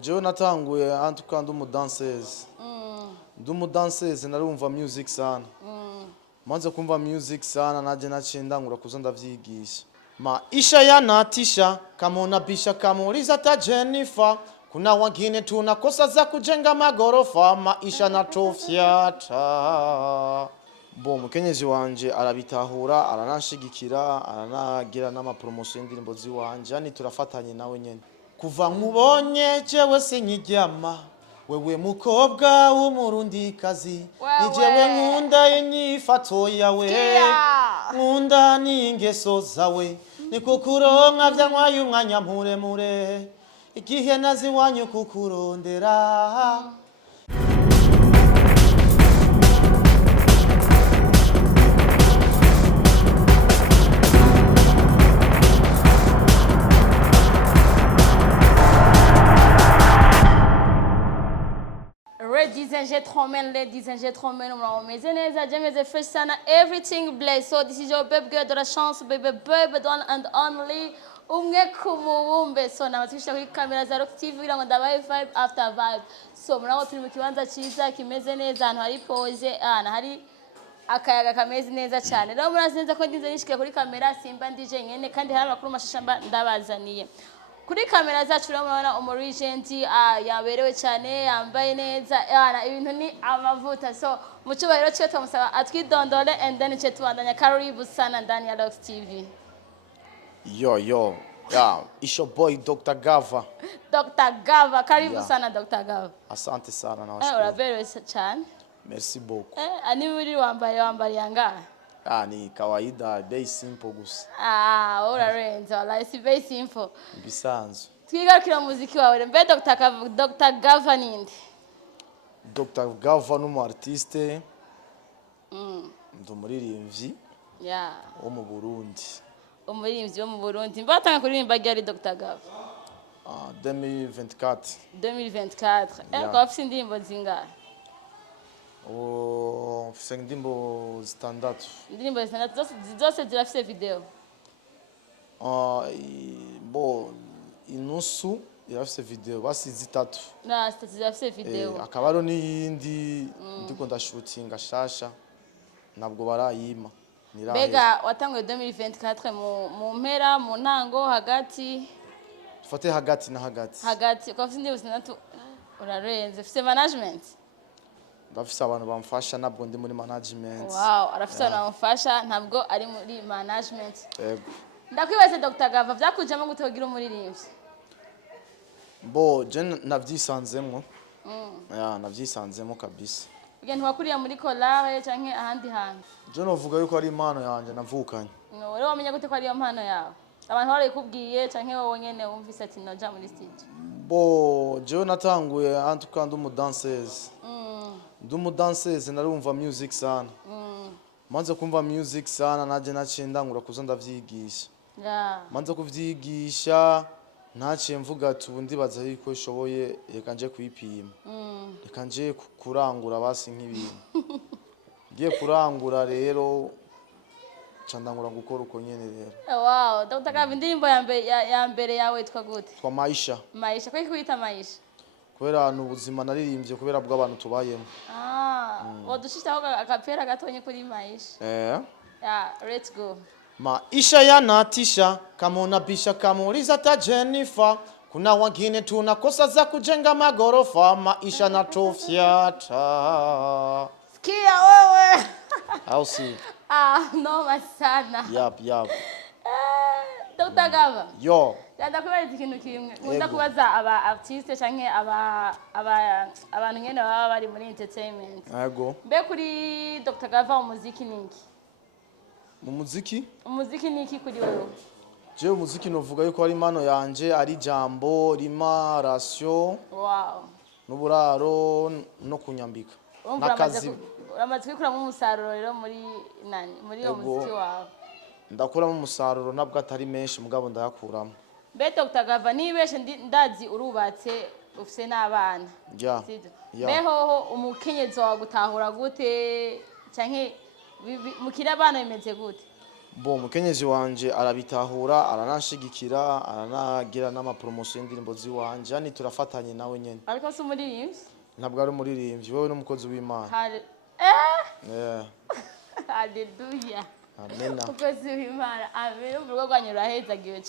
Jewe natanguye antuka ndumudansezi. Ndumudansezi narumva music sana. Manze kumva music sana naje nacinda ngura kuza ndavyigisha. Maisha yanatisha kama unabisha kama uliza ta Jennifer. Kuna wengine tunakosa za kujenga magorofa, maisha natofyata. Bo mukenyezi wanje arabitahura, aranashigikira, aranagira n'ama promotion y'indirimbo ziwanje, yani turafatanye nawe nyene. Kuva nkubonye jewe sinkiryama, wewe mukobwa w'umurundikazi, ni jewe nkunda inyifato yawe, nkunda n'ingeso zawe, niko kuronka vyantwaye umwanya muremure, igihe nazi wanyu kukurondera. Ladies and gentlemen, fresh sana, everything blessed. So this is your baby girl de la chance, baby the one and only umwe kumuwumbe. So nabatisha kuri kamera za Rock TV kugira ngo ndabaye vibe after vibe. So murabo turi mu kibanza ciza kimeze neza, ahantu hari pose, hari akayaga kameze neza cyane. Rero murazi neza ko ndinze nishike kuri kamera simba ndije nyene kandi hari amakuru mashashamba ndabazaniye. Kuri kamera zacu urabona umurigent yaberewe cyane, yambaye neza, ibintu ni amavuta. So mu cyubahiro cyo twamusaba atwidondole and then cyo tubandanya. Karibu sana ndani ya Rock TV. Yo, yeah, it's your boy Dr. Gava. Dr. Gava, karibu sana Dr. Gava. Asante sana na washukuru. Uraberewe cyane. Merci beaucoup. Ani muri wambaye yanga? Ni kawaida, very simple gusa. Urarenze wala si very simple. Bisanzwe. Twigarukira muziki wawe mbe Dr. Gava ninde? Dr. Gava numu artiste. Ndumuririmbyi. Yeah. Wo mu Burundi. Umuririmbyi wo mu Burundi. Mbatanga kuririmba ryari Dr. Gava? 2024. 2024. Kwa afite indirimbo zingahe? Mfise indirimbo zitandatu. Indirimbo zitandatu zose zirafise video? Inusu irafise video, basi zitatu. Zitatu zirafise video. Akaba ari n'iyindi ndiko ndashootinga shasha. Ntabwo barayima. Bega watanguye 2024 mu mpera mu ntango hagati? Fate hagati na hagati. Hagati kwa afite indirimbo zitandatu urarenze. Ufise management? Ndafise abantu bamfasha ntabwo ndi muri management. Wow, arafise abantu bamfasha ntabwo ari muri management. Yego. Ndakwibaze Dr. Gava vyakujamo gute kugira umuririmbyi? Je navyisanzemwo. Navyisanzemo kabisa. Ugende wakuriye muri collage canke ahandi hantu? Je novuga yuko ari impano yanje navukanye. Rero wamenya gute ko ari impano yawe? Abantu barayikubwiye canke wowe nyene wumvise ati noja muri stage? Je natanguye antuka ndumudansezi. Ndumudansezi narumva music sana. Manze kumva music sana naje nacinda ngura kuza ndavyigisha. Manze kuvyigisha naciye mvuga ati ubu ndibaza yuko ishoboye reka nje kuyipima. Reka nje kurangura basi nk'ibintu. Ngiye kurangura rero candangura gukora uko nyene rero. Wow, Dr. Gava indirimbo ya mbere yawe itwa gute? Kwa Maisha. Maisha, kwa kwita Maisha? Kubera n'ubuzima naririmbye kubera bw'abantu tubayemo. Wadushistaho akapera gatonye kuri Maisha. Yeah, let's go. Maisha yanatisha kama unabisha kama uliza ta Jennifer. Kuna wengine tunakosa za kujenga magorofa, maisha natofyata. Sikia wewe. Au si? Noma sana. Yap. Dr. Gava. Yo. Ndakubaza ikintu kimwe. Nkunda kubaza aba artiste canke abantu nyene baba bari muri entertainment. Yego. Mbe kuri Dr. Gava umuziki niki? Mu muziki? Umuziki niki kuri wewe? Je umuziki novuga yuko ari impano yanje, ari jambo, rima, ratio. Wow. N'uburaro no kunyambika. Nakazi. Uramaze kwikuramo umusaruro rero muri uwo muziki wawe? Ndakuramo umusaruro nabwo atari menshi mugabo ndayakuramo. Mbe Dr. Gava nibeshe ndazi urubatse ufise n'abana. Yeah. Beho umukenyezi wawe gutahura gute canke mukira abana bimeze gute? Bo mukenyezi wanje arabitahura aranashigikira aranagira n'amapromotion y'indirimbo ziwanje yani turafatanye nawe nyene ariko si umuririmbyi ntabwo ari umuririmbyi wewe n'umukozi w'Imana yeah haleluya amena umukozi w'Imana amen urugo rwanyu rurahezagiwe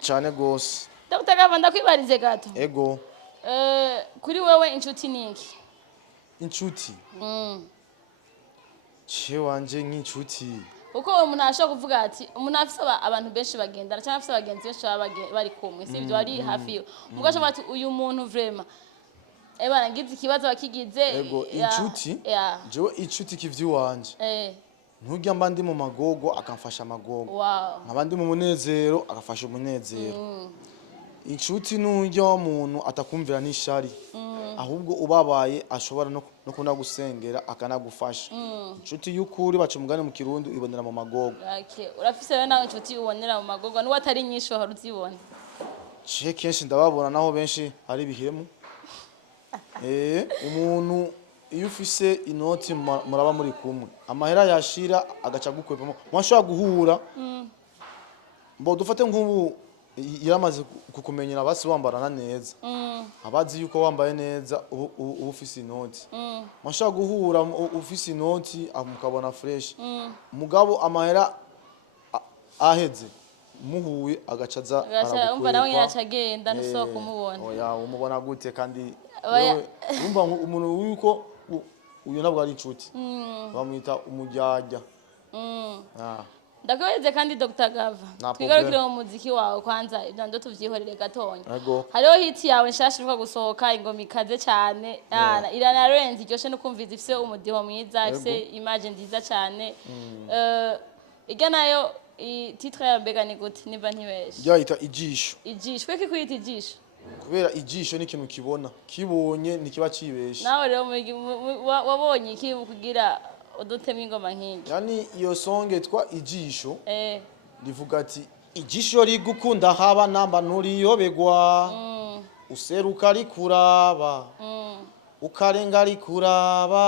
cyane gose Dr. Gava ndakwibarize gato ego kuri wewe inshuti ninki inshuti ce wanje nk'inshuti uko umuntu ashobora kuvuga ati umuntu afise abantu benshi bagendana cyangwa afise abagenzi benshi bari kumwe sivyo ari hafi yo mugashobora ati uyu muntu vraiment ebana ngize ikibazo bakigize ego inshuti jewe inshuti kivyi wanje ntujya mba ndi mu magogo akamfasha amagogo nkaba ndi mu munezero agafasha umunezero inshuti n'ujya w'umuntu atakumvira n'ishari ahubwo ubabaye ashobora no kunagusengera akanagufasha inshuti y'ukuri baca umugani mu kirundi ibonera mu magogo urafise rero nawe inshuti ubonera mu magogo n'uwo atari nyinshi wahora uzibona ciye kenshi ndababona naho benshi ari bihemu umuntu iyo ufise inoti muraba muri kumwe amahera yashira agaca gukwepamo mwashobora guhura mbo dufate nk'ubu yaramaze kukumenyera basi wambarana neza abazi yuko wambaye neza ubu ufise inoti mwashobora guhura ufise inoti mukabona fresh mugabo amahera aheze muhuye agacaza umva nawe yacagenda nuso kumubona oya umubona gute kandi umva umuntu yuko uyu ntabwo ari inshuti bamwita umujyajya ndakweze kandi Dr. Gava twigarukire mu muziki wawe kwanza ibyo ndo tuvyihorere gatonya hariho hit yawe nshasha ivuga gusohoka ingoma ikaze cyane irana renzi iryoshe no kumviza ifise umudiho mwiza ifise image nziza cyane ijya nayo titre ya mbega ni gute niba ntibeshe yita ijisho kweki kwita ijisho kubera ijisho ni ikintu kibona kibonye ntikiba cibeshe nawe rero wabonye iki kugira udutemwe ingoma nk'iki yani iyo songe twa ijisho rivuga ati ijisho rigukunda haba namba nturiyobegwa useruka rikuraba ukarenga rikuraba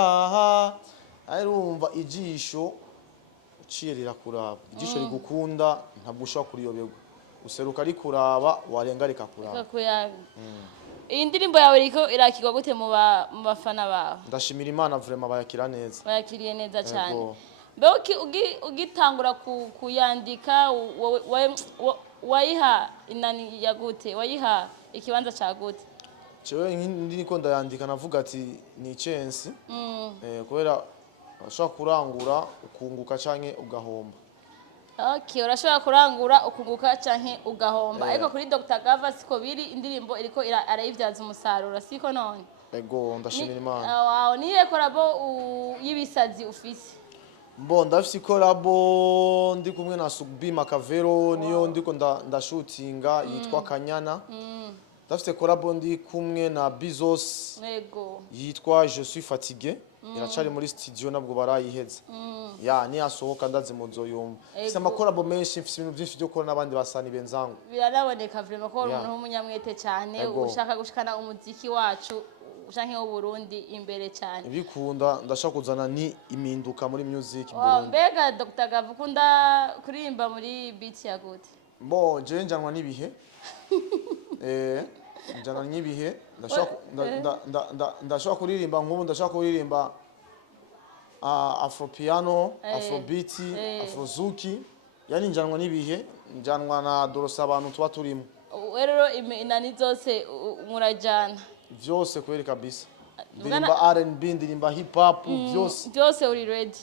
arumva ijisho uciye rirakuraba ijisho rigukunda ntabwo ushobora kuriyobegwa useruka rikuraba warenga rikakuraba iyi ndirimbo yawe riko irakirwa gute mu bafana bawe ndashimira Imana vraiment bayakira neza bayakiriye neza cyane mbe ugitangura kuyandika wayiha inani ya gute wayiha ikibanza ca gute cewe ndi niko ndayandika navuga ati ni chance kubera urashobora kurangura ukunguka canke ugahomba urashobora kurangura ukunguka canke ugahomba ariko kuri Dr. Gava siko biri indirimbo iriko arayivyaza umusaruro siko none ego ndashimira Imana wow niye korabo yibisazi ufise mbo ndafise korabo ndi kumwe na Subi Makavero niyo ndiko ndashootinga yitwa Kanyana ndafise korabo ndi kumwe na Bizos yitwa Je suis fatigué iracari muri studio nabwo barayiheze ni asohoka ndaze muzoyumva fise amakorabo menshi mfise ibintu byinshi byo gukora n'abandi basani benzangu biraraboneka vraiment ko umuntu w'umunyamwete cyane ushaka gushikana umuziki wacu canke wo Burundi imbere cyane bikunda ndashaka kuzana ni iminduka muri music Burundi mbega Dr. Gava ukunda kuririmba muri beat ya gute mbo je njanwa nibihe njana nyibihe ndashaka kuririmba nk'ubu ndashaka kuririmba afro piano afrobeat afrozuki yani njanwa nibihe njanwa na dorosa abantu tuba turimo rero inani zose murajana vyose kweli kabisa ndirimba R&B ndirimba hip hop byose uri ready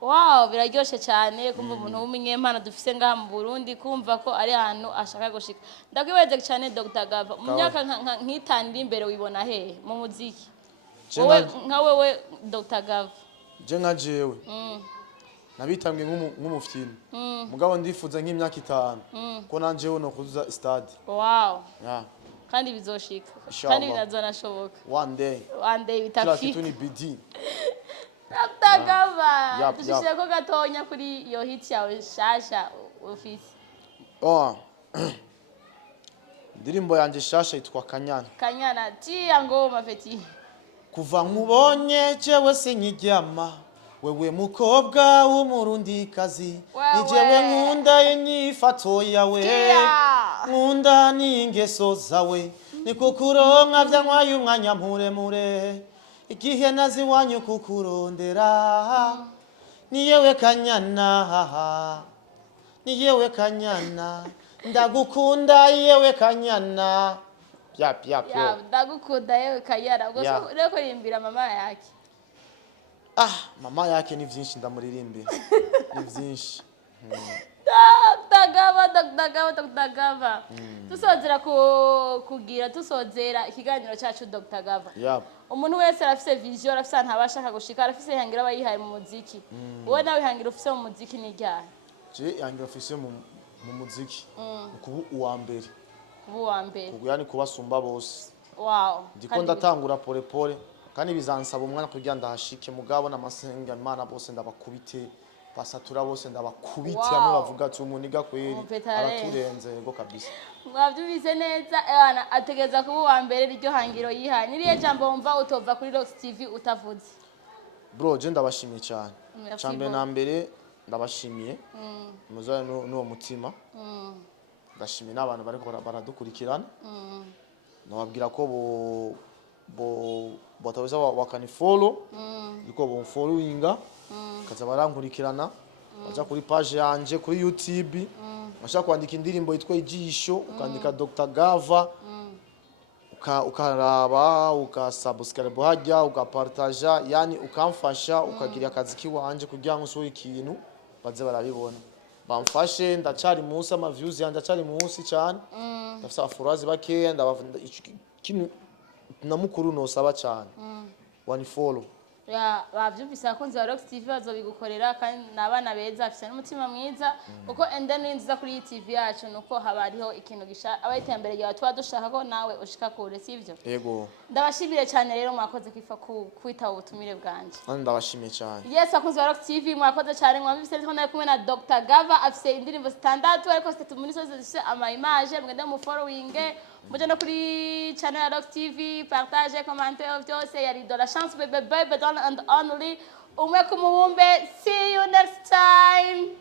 wow biraryoshe cyane kumva umuntu w'umunyempano dufise ngaha mu Burundi kumva ko ari ahantu ashaka gushika ndakwibeze cyane Dr. Gava mu myaka nk'itanu imbere wibona he mu muziki wowe nka wewe Dr. Gava je nka jewe nabitambwe nk'umufyino mugabo ndifuza nk'imyaka 5 ko nanjewe no kuzuza stade wow kandi bizoshika kandi binazonashoboka one day bitafika ni bidi Dr. Gava dushire ko gatonya kuri iyo hit yawe shasha office ndirimbo yanje shasha yitwa Kanyana tia ngoma feti kuva nkubonye jewe sinkiryama wewe mukobwa w'umurundikazi Wewe. ni jewe nkunda inyifato yawe Yeah. nkunda n'ingeso zawe ni kukuronka vyantwaye umwanya muremure igihe nazi wanyu kukurondera ni yewe kanyana ni yewe kanyana ndagukunda yewe kanyana yap Ya, ndagukunda yewe kayara. Ubwo Yeah. rero kurimbira mama yake. mama yake ni vyinshi ndamuririmbira ni vyinshi Dr. Gava. Tusozera kugira tusozera ikiganiro cyacu Dr. Gava. yap Umuntu wese arafise vision, arafise ahantu abashaka gushika, arafise ihangira abayihaye mu muziki. Wowe nawe ihangira ufise mu muziki ni ryari? je yangira ofisiye mu muziki kuba uwa mbere Ubu wa mbere. yani kubasumba bose Wow. ndiko ndatangura pole pole kandi bizansaba umwana kugira ndahashike mugabo n'amasenga Imana bose ndabakubite basatura bose ndabakubite Wow. hamwe bavuga ati umuniga kweri Umpetare. araturenze yego kabisa Mwavyumvise neza ebana ategeza kuba uwa mbere iryo hangiro yihaye. Niriye jambo wumva utova kuri Rox TV utavuze. bro je ndabashimiye cyane Merci cyambere beaucoup. na mbere ndabashimiye muzaye n'uwo mutima ndashimiye n'abantu bariko baradukurikirana nababwira ko batabuza wakanifollow yuko bomfollowinga kaza barankurikirana baja kuri page yanje kuri YouTube bashaka kwandika indirimbo yitwa ijisho ukandika Dr. Gava ukaraba ukasubscribe hajya ugapartaja yani ukamfasha ukagira akazi kiwanje kugira ngo nsohoye ikintu baze barabibona bamfashe ndacari munsi ama views yanje ndacari munsi cyane ndafise abafurazi bakeya ikintu namukuru nosaba cyane one follow Ya bavyumvise abakunzi ba Rox TV bazobigukorera kandi nabana beza afise n'umutima mwiza uko endeni nziza kuri iyi TV yacu nuko haba hariho ikintu gisha abayitembere ryawe tuba dushaka ko nawe ushika kure sivyo yego ndabashimire cyane rero mwakoze kwifa kwitaba ubutumire bwanje kandi ndabashimiye cyane yes abakunzi ba Rox TV mwakoze cyane mwamvise ko ndari kumwe na Dr. Gava afise indirimbo zitandatu ariko zitatu muri zo zifise ama image mwende mu following muje no kuri channel ya Rox TV partage commentaire byose yari de la chance bebe bebe and only umwe kumubumbe see you next time.